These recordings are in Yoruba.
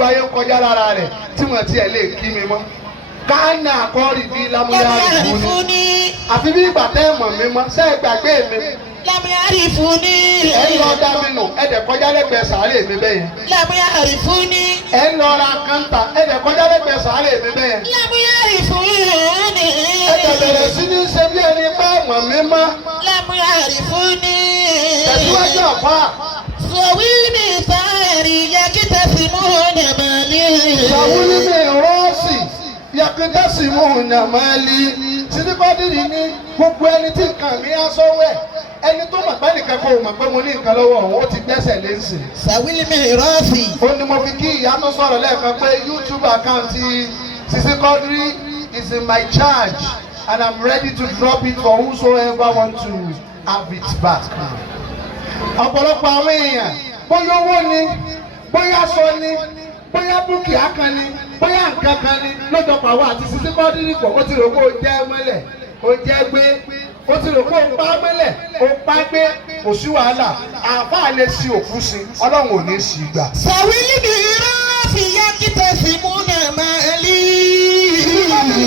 gbogbo ayé ń kọjá lára rẹ̀ tí wọ́n tiẹ̀ lè kí mi mọ́. Káàní àkọ́rì bíi lámúyá rẹ̀ fún ni. Àfi bí ìgbà tẹ́ mọ̀ mi mọ́ ṣé ẹ gbàgbé mi. Lámúyá rí fún ni. Ẹ ń lọ dá mi nù ẹ dẹ̀ kọjá lẹ́gbẹ̀ẹ́ sàárè mi bẹ́yẹn. Lámúyá rí fún ni. Ẹ ń lọ ra kántà ẹ dẹ̀ kọjá lẹ́gbẹ̀ẹ́ sàárè mi bẹ́yẹn. Lámúyá rí fún ni. Ẹ dẹ̀ bẹ̀rẹ̀ sí ní ṣe bí ẹni pé mọ̀ mi mọ́. Lámúyá rí fún ni. Tẹ̀síwájú àfà. Sọ̀wílì mi sáárì yẹ kí tẹ̀sí mú ọ̀nàmọ́ ní. Sọ̀wílì mi rọ́ọ̀sì yẹ kí tẹ̀sí mú ọ̀nàmọ́ ní. Sisi Quadri ní gbogbo ẹni tí nǹkan mi á sọ́wọ́ ẹ̀ ẹni tó mọ̀ pé nìkan kò mọ̀ pé mo ní nǹkan lọ́wọ́ òun ó ti gbẹ́sẹ̀ lé ń sìn. Sọ̀wílì mi rọ́ọ̀sì. Ó ní mo fi kí ìyá tó sọ̀rọ̀ lẹ́ẹ̀kan pé YouTube account Sisi Quadri is in my charge and I'm ready to drop it for whosoever want to have it back. Ọ̀pọ̀lọpọ̀ àwọn èèyàn bóyá owó ni bóyá aṣọ ni bóyá dúkìá kan ni bóyá nǹkan kan ni lọ́jọ́ pàwọ́ àti Sisi Quadri pọ̀ ó ti rò pé ó jẹ́ mọ́lẹ̀ ó jẹ́ gbé ó ti rò pé ó pa mọ́lẹ̀ ó pa gbé kò sí wàhálà àáfàá lè ṣi òkú sí Ọlọ́run ò ní ṣì gbà. Sọ̀wílì mi rọ́ọ̀sì yẹ kí tẹ̀sí mú ọ̀nàmọ́ ní.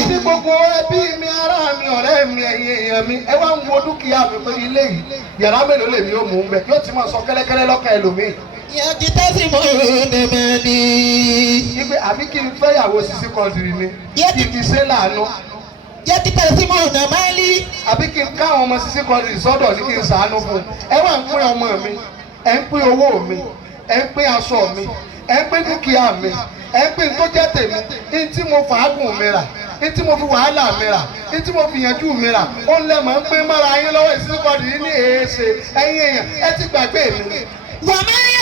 Ní gbogbo ẹbí mi ará mi ọ̀rẹ́ mi ẹ̀yin èèyàn mi ẹ wá ń wo dúkìá mi pé ilé yìí yàrá mélòó lèmi ó mú un bẹ yóò ti máa sọ kẹ́lẹ́kẹ́lẹ́ lọ́kàn ẹlòmíì. Yẹ kí tẹ̀sí mú ọ̀nàmọ́ ní. Ipe àbí kí n fẹ́yàwó Sisi Quadri ni kí n fi ṣe láàánú. Yẹ kí tẹ̀sí mú ọ̀nàmọ́ ní. Àbí kí n káwọn ọmọ Sisi Quadri sọ́dọ̀ ní kí n ṣàánú fún un. Ẹ wá ń pín ọmọ mi ẹ ń pín owó mi ẹ ń pín aṣọ mi ẹ ń pín dúkìá mi ẹ ń pín tó jẹ́ tèmi ní tí mo fàágùn mi rà ní tí mo fi wàhálà mi rà ní tí mo fi yànjú mi rà ó ń lẹ́ mọ̀ ń pín mára yín lọ́wọ́ Sisi Quadri ní èéṣe ẹ̀yin èèyàn ẹ ti gbàgbé mi. Wàmẹ́